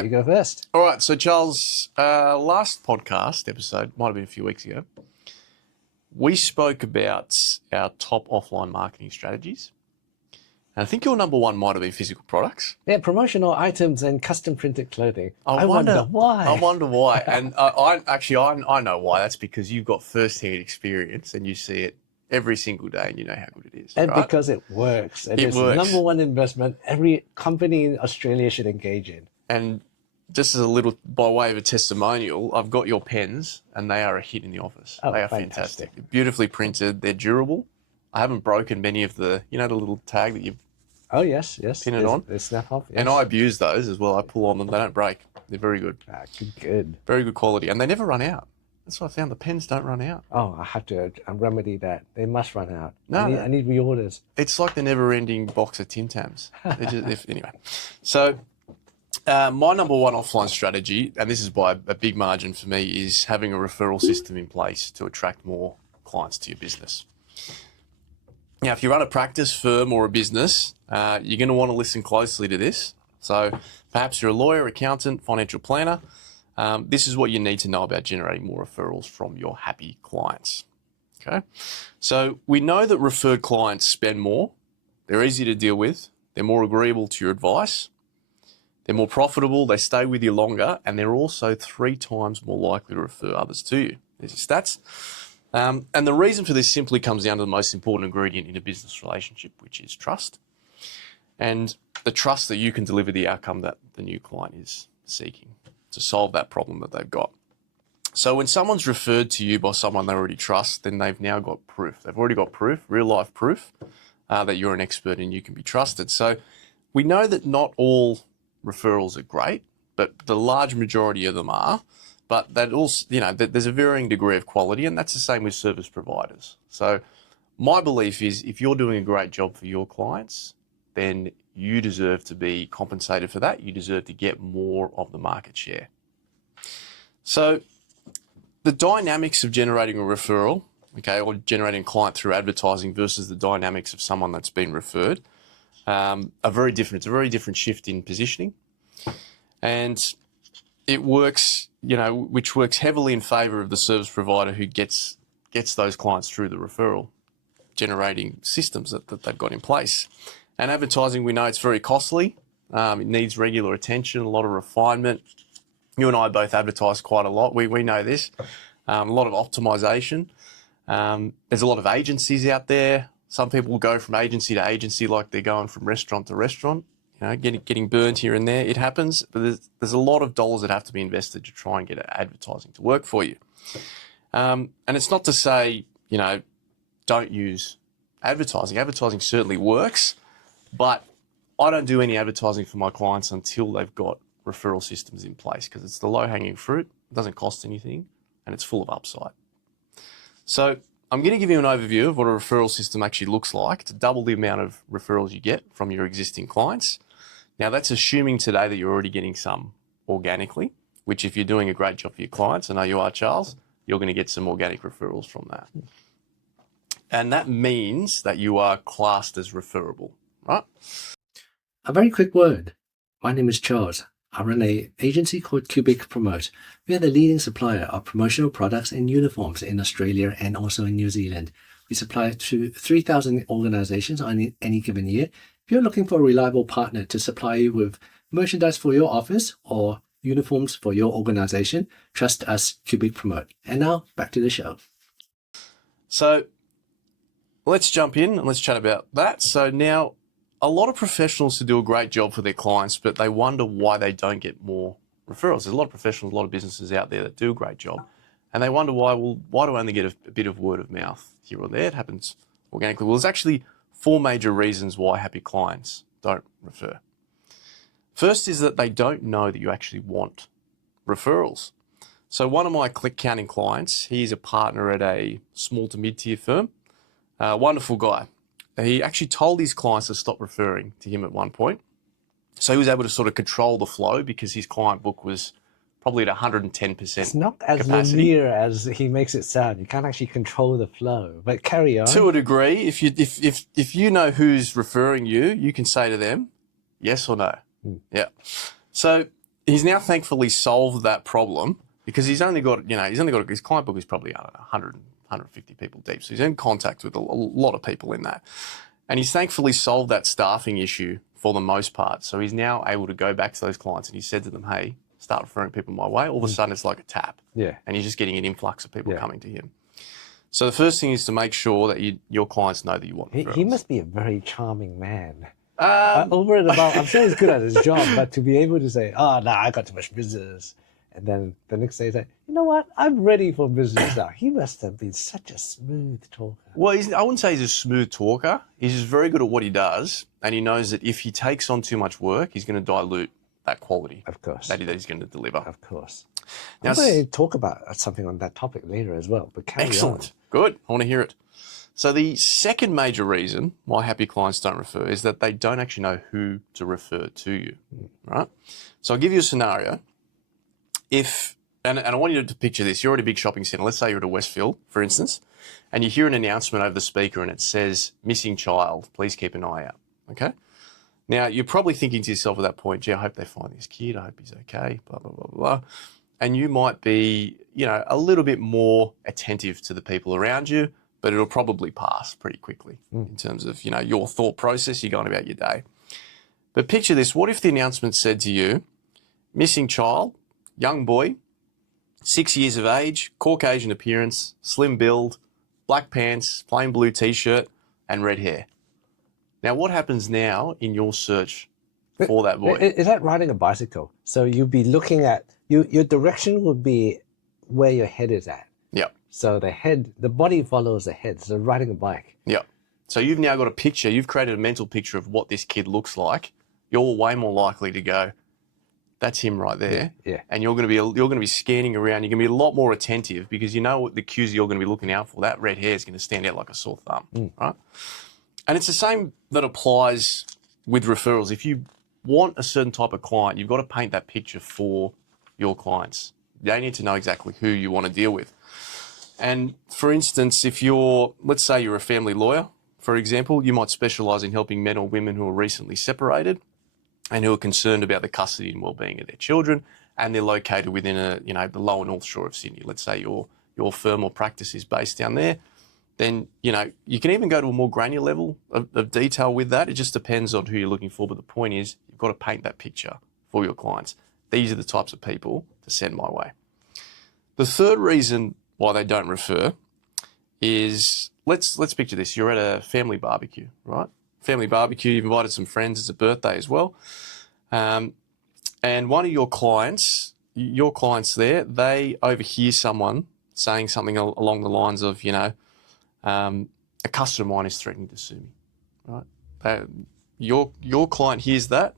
You go first. All right. So, Charles, last podcast episode, might have been a few weeks ago, we spoke about our top offline marketing strategies. And I think your number one might have been physical products. Yeah, promotional items and custom printed clothing. I wonder why. I wonder why. And I know why. That's because you've got first-hand experience and you see it every single day and you know how good it is. And right? because it works. And It it's works. the number one investment every company in Australia should engage in. And just as a little, by way of a testimonial, I've got your pens and they are a hit in the office. Oh, they are fantastic. fantastic. Beautifully printed. They're durable. I haven't broken many of the, the little tag that you Oh, yes. pin it on. They snap off. Yes. And I abuse those as well. I pull on them. They don't break. They're very good. Good. Very good quality. And they never run out. That's what I found. The pens don't run out. Oh, I have to remedy that. They must run out. No, I need reorders. It's like the never-ending box of Tim Tams. Anyway. So my number one offline strategy, and this is by a big margin for me, is having a referral system in place to attract more clients to your business. Now, if you run a practice firm or a business, you're going to want to listen closely to this. So perhaps you're a lawyer, accountant, financial planner. This is what you need to know about generating more referrals from your happy clients. Okay. So we know that referred clients spend more. They're easy to deal with. They're more agreeable to your advice. They're more profitable. They stay with you longer. And they're also 3 times more likely to refer others to you. There's your stats. And the reason for this simply comes down to the most important ingredient in a business relationship, which is trust. And the trust that you can deliver the outcome that the new client is seeking to solve that problem that they've got. So when someone's referred to you by someone they already trust, then they've now got proof. They've already got proof, real life proof, that you're an expert and you can be trusted. So we know that not all referrals are great, but the large majority of them are. But that also, there's a varying degree of quality, and that's the same with service providers. So my belief is if you're doing a great job for your clients, then you deserve to be compensated for that. You deserve to get more of the market share. So the dynamics of generating a referral, or generating a client through advertising versus the dynamics of someone that's been referred, are very different. It's a very different shift in positioning. And it works, which works heavily in favour of the service provider who gets those clients through the referral, generating systems that they've got in place. And advertising, we know it's very costly. It needs regular attention, a lot of refinement. You and I both advertise quite a lot. We know this. A lot of optimization. There's a lot of agencies out there. Some people go from agency to agency like they're going from restaurant to restaurant. Getting burned here and there. It happens, but there's a lot of dollars that have to be invested to try and get advertising to work for you. And it's not to say, don't use advertising. Advertising certainly works, but I don't do any advertising for my clients until they've got referral systems in place because it's the low-hanging fruit. It doesn't cost anything, and it's full of upside. So I'm going to give you an overview of what a referral system actually looks like to double the amount of referrals you get from your existing clients. Now, that's assuming today that you're already getting some organically, which if you're doing a great job for your clients, I know you are, Charles, you're going to get some organic referrals from that. And that means that you are classed as referable, right? A very quick word. My name is Charles. I run an agency called Cubic Promote. We are the leading supplier of promotional products and uniforms in Australia and also in New Zealand. We supply to 3,000 organizations on any given year. If you're looking for a reliable partner to supply you with merchandise for your office or uniforms for your organization, trust us, Cubic Promote. And now back to the show. So let's jump in and let's chat about that. So now, a lot of professionals who do a great job for their clients, but they wonder why they don't get more referrals. There's a lot of professionals, a lot of businesses out there that do a great job, and they wonder why do I only get a bit of word of mouth here or there? It happens organically. Well, there's actually 4 major reasons why happy clients don't refer. First is that they don't know that you actually want referrals. So one of my click counting clients, he's a partner at a small to mid-tier firm, wonderful guy. He actually told his clients to stop referring to him at one point. So he was able to sort of control the flow because his client book was probably at 110% It's not as capacity. linear as he makes it sound. You can't actually control the flow, but carry on. To a degree, if you know who's referring you, you can say to them, yes or no. Yeah. So he's now thankfully solved that problem because he's only got his client book is probably, I don't know, 100, 150 people deep. So he's in contact with a lot of people in that. And he's thankfully solved that staffing issue for the most part. So he's now able to go back to those clients and he said to them, hey, start referring people my way. All of a sudden it's like a tap. Yeah. And he's just getting an influx of people coming to him. So the first thing is to make sure that your clients know that you want referrals. He must be a very charming man. Over and above, I'm sure he's good at his job, but to be able to say, oh, no, I got too much business. And then the next day, say, you know what? I'm ready for business now. He must have been such a smooth talker. Well, I wouldn't say he's a smooth talker. He's just very good at what he does. And he knows that if he takes on too much work, he's going to dilute that quality. Of course. That he's going to deliver. Of course. Now, I'm going to talk about something on that topic later as well. But carry excellent. on. Good. I want to hear it. So the second major reason why happy clients don't refer is that they don't actually know who to refer to you, right? So I'll give you a scenario. And I want you to picture this. You're at a big shopping centre. Let's say you're at a Westfield, for instance, and you hear an announcement over the speaker and it says, missing child, please keep an eye out, okay? Now, you're probably thinking to yourself at that point, gee, I hope they find this kid. I hope he's okay, blah, blah, blah, blah. And you might be, a little bit more attentive to the people around you, but it'll probably pass pretty quickly in terms of, your thought process. You're going about your day. But picture this. What if the announcement said to you, missing child, young boy, 6 years of age, Caucasian appearance, slim build, black pants, plain blue T-shirt, and red hair. Now, what happens now in your search for that boy? Is that riding a bicycle? So you'd be looking at, your direction would be where your head is at. Yep. So the body follows the head. So riding a bike. Yep. So you've now got a picture. You've created a mental picture of what this kid looks like. You're way more likely to go, that's him right there. Yeah. And you're going to be scanning around. You're going to be a lot more attentive because you know what the cues you're going to be looking out for. That red hair is going to stand out like a sore thumb, right? And it's the same that applies with referrals. If you want a certain type of client, you've got to paint that picture for your clients. They need to know exactly who you want to deal with. And for instance, let's say you're a family lawyer, for example, you might specialize in helping men or women who are recently separated and who are concerned about the custody and well-being of their children, and they're located within the lower North Shore of Sydney. Let's say your firm or practice is based down there. Then, you can even go to a more granular level of detail with that. It just depends on who you're looking for. But the point is, you've got to paint that picture for your clients. These are the types of people to send my way. The third reason why they don't refer is, let's picture this. You're at a family barbecue, right? Family barbecue, you've invited some friends. It's a birthday as well. And one of your clients there, they overhear someone saying something along the lines of, a customer of mine is threatening to sue me, right? Your client hears that,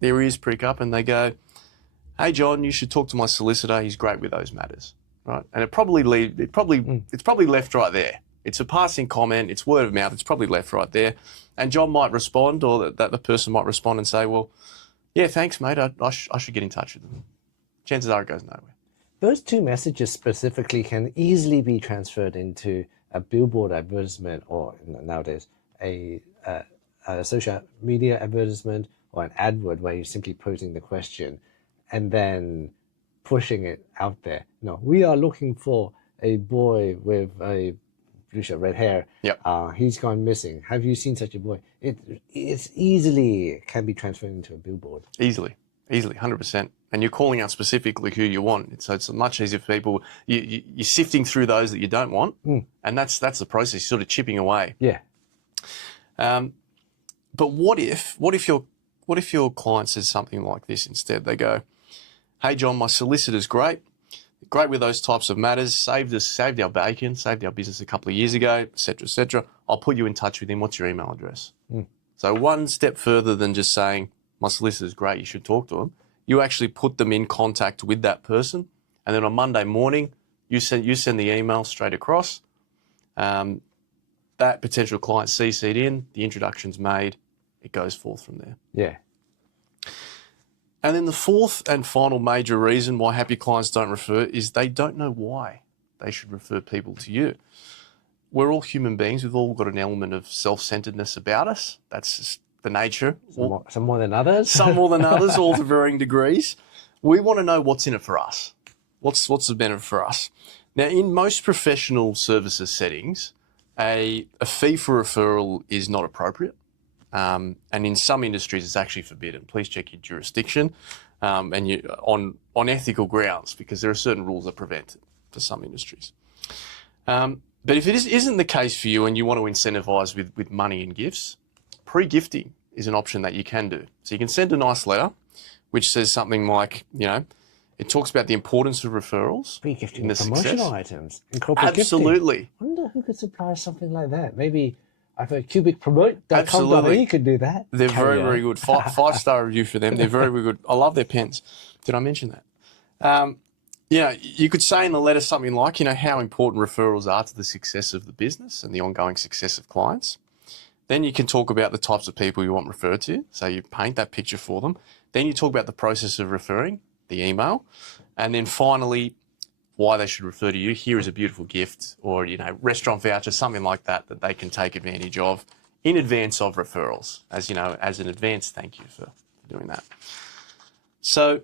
their ears prick up and they go, hey, John, you should talk to my solicitor. He's great with those matters, right? And it's probably left right there. It's a passing comment. It's word of mouth. It's probably left right there. And John might respond, or that the person might respond and say, well, yeah, thanks, mate. I should get in touch with them. Chances are it goes nowhere. Those two messages specifically can easily be transferred into a billboard advertisement, or nowadays a social media advertisement, or an AdWord where you're simply posing the question and then pushing it out there. We are looking for a boy with a red hair. Yep. He's gone missing. Have you seen such a boy? It's easily can be transferred into a billboard. Easily, 100%. And you're calling out specifically who you want. So it's much easier for people. You're sifting through those that you don't want, and that's the process. Sort of chipping away. Yeah. But what if your client says something like this instead? They go, hey, John, my solicitor's great with those types of matters, saved our bacon, saved our business a couple of years ago, et cetera, et cetera. I'll put you in touch with him. What's your email address? So one step further than just saying, my solicitor's great, you should talk to him. You actually put them in contact with that person. And then on Monday morning, you send the email straight across. That potential client CC'd in, the introduction's made, it goes forth from there. Yeah. And then the fourth and final major reason why happy clients don't refer is they don't know why they should refer people to you. We're all human beings. We've all got an element of self-centeredness about us. That's just the nature. Some more than others. Some more than others, all to varying degrees. we want to know what's in it for us. What's the benefit for us? Now, in most professional services settings, a fee for referral is not appropriate. And in some industries, it's actually forbidden. Please check your jurisdiction and you on ethical grounds, because there are certain rules that prevent it for some industries. But if it isn't the case for you and you want to incentivize with money and gifts, pre-gifting is an option that you can do. So you can send a nice letter which says something like, it talks about the importance of referrals. Pre-gifting in the promotional success. items and corporate Absolutely. gifting. I wonder who could supply something like that. Maybe I've heard cubicpromote.com.au Absolutely. could do that. They're very, very good. Five-star review for them. They're very, very good. I love their pens. Did I mention that? You could say in the letter something like, how important referrals are to the success of the business and the ongoing success of clients. Then you can talk about the types of people you want referred to. So you paint that picture for them. Then you talk about the process of referring, the email. And then finally, why they should refer to you. Here is a beautiful gift, or, restaurant voucher, something like that they can take advantage of in advance of referrals, as an advance thank you for doing that. So,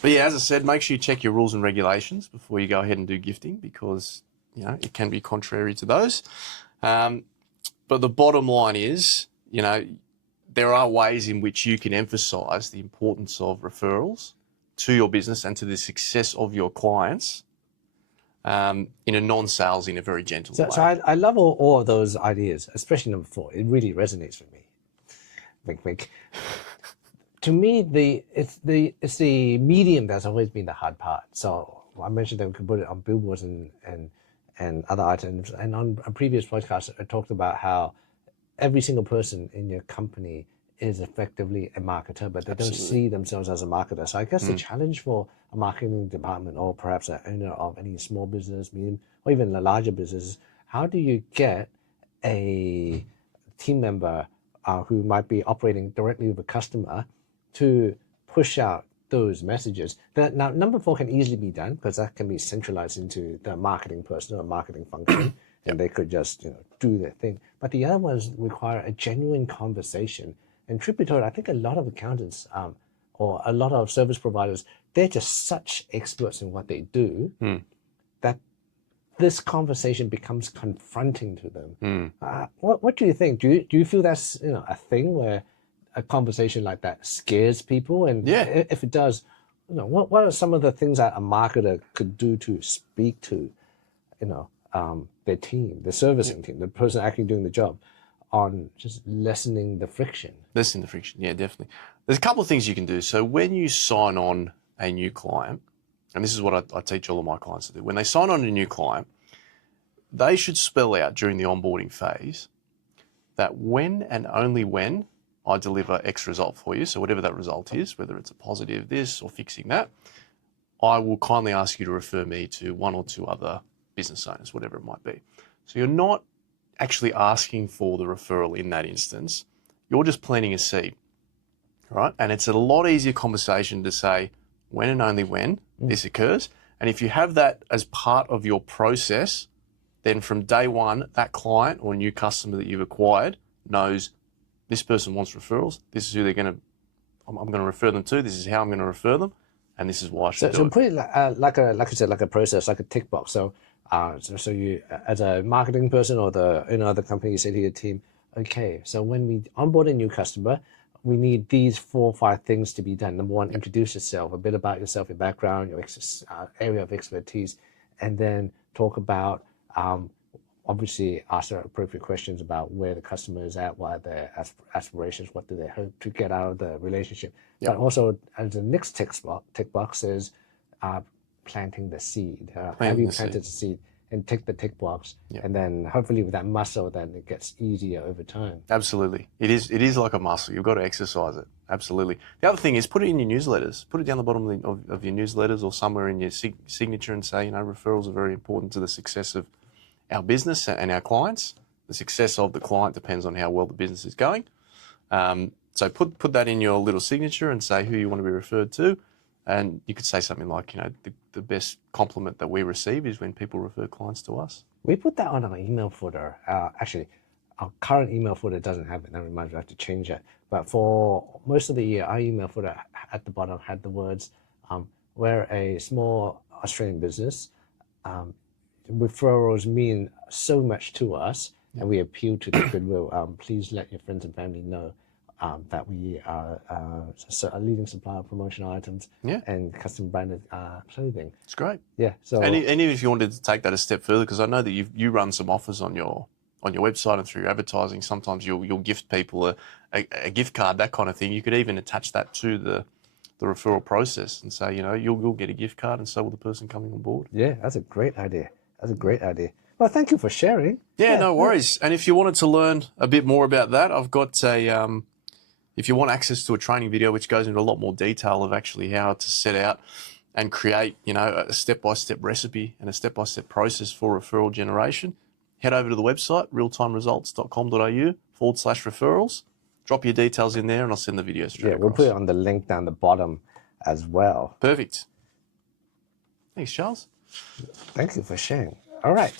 but yeah, as I said, make sure you check your rules and regulations before you go ahead and do gifting, because, it can be contrary to those. But the bottom line is, there are ways in which you can emphasize the importance of referrals to your business and to the success of your clients in a non-sales, in a very gentle way. So I love all of those ideas, especially number 4. It really resonates with me. Wink, wink. To me, it's the medium that's always been the hard part. So I mentioned that we could put it on billboards and other items. And on a previous podcast, I talked about how every single person in your company is effectively a marketer, but they don't see themselves as a marketer. So I guess the challenge for a marketing department, or perhaps an owner of any small business, medium, or even a larger business, is how do you get a team member who might be operating directly with a customer to push out those messages? Now, number 4 can easily be done, because that can be centralized into the marketing person or marketing function, and they could just do their thing. But the other ones require a genuine conversation. And truth be told, I think a lot of accountants or a lot of service providers, they're just such experts in what they do that this conversation becomes confronting to them. What do you think? Do you feel that's a thing where a conversation like that scares people? And if it does, what are some of the things that a marketer could do to speak to their team, the servicing team, the person actually doing the job, on just lessening the friction? Lessening the friction, yeah, definitely. There's a couple of things you can do. So when you sign on a new client, and this is what I teach all of my clients to do, when they sign on a new client, they should spell out during the onboarding phase that when and only when I deliver X result for you, so whatever that result is, whether it's a positive this or fixing that, I will kindly ask you to refer me to 1 or 2 other business owners, whatever it might be. So you're not actually asking for the referral in that instance. You're just planting a seed, right? And it's a lot easier conversation to say when and only when this occurs. And if you have that as part of your process, then from day one, that client or new customer that you've acquired knows this person wants referrals. This is who I'm going to refer them to. This is how I'm going to refer them. And this is why I should do it. So put it like you said, like a process, like a tick box. So you, as a marketing person or the other company, you say to your team, okay, so when we onboard a new customer, we need these 4 or 5 things to be done. Number 1, introduce yourself, a bit about yourself, your background, your area of expertise, and then talk about, obviously ask the appropriate questions about where the customer is at, what are their aspirations, what do they hope to get out of the relationship. But also, as the next tick box is planting the seed. Have you planted the seed? And tick the tick box, and then hopefully with that muscle, then it gets easier over time. Absolutely, it is like a muscle. You've got to exercise it. Absolutely. The other thing is put it in your newsletters. Put it down the bottom of your newsletters or somewhere in your signature, and say, referrals are very important to the success of our business and our clients. The success of the client depends on how well the business is going. So put that in your little signature and say who you want to be referred to. And you could say something like, the best compliment that we receive is when people refer clients to us. We put that on our email footer. Actually, our current email footer doesn't have it. That reminds me, I have to change it. But for most of the year, our email footer at the bottom had the words, we're a small Australian business. Referrals mean so much to us, and we appeal to the goodwill. Please let your friends and family know that we are a leading supplier of promotional items and custom branded clothing. It's great. Yeah. So and even if you wanted to take that a step further, because I know that you run some offers on your website and through your advertising, sometimes you'll gift people a gift card, that kind of thing. You could even attach that to the referral process and say, you'll get a gift card, and so will the person coming on board. Yeah, that's a great idea. That's a great idea. Well, thank you for sharing. Yeah, no worries. And if you wanted to learn a bit more about that, I've got if you want access to a training video which goes into a lot more detail of actually how to set out and create, a step-by-step recipe and a step-by-step process for referral generation, head over to the website, realtimeresults.com.au/referrals. Drop your details in there and I'll send the video straight across. We'll put it on the link down the bottom as well. Perfect. Thanks, Charles. Thank you for sharing. All right.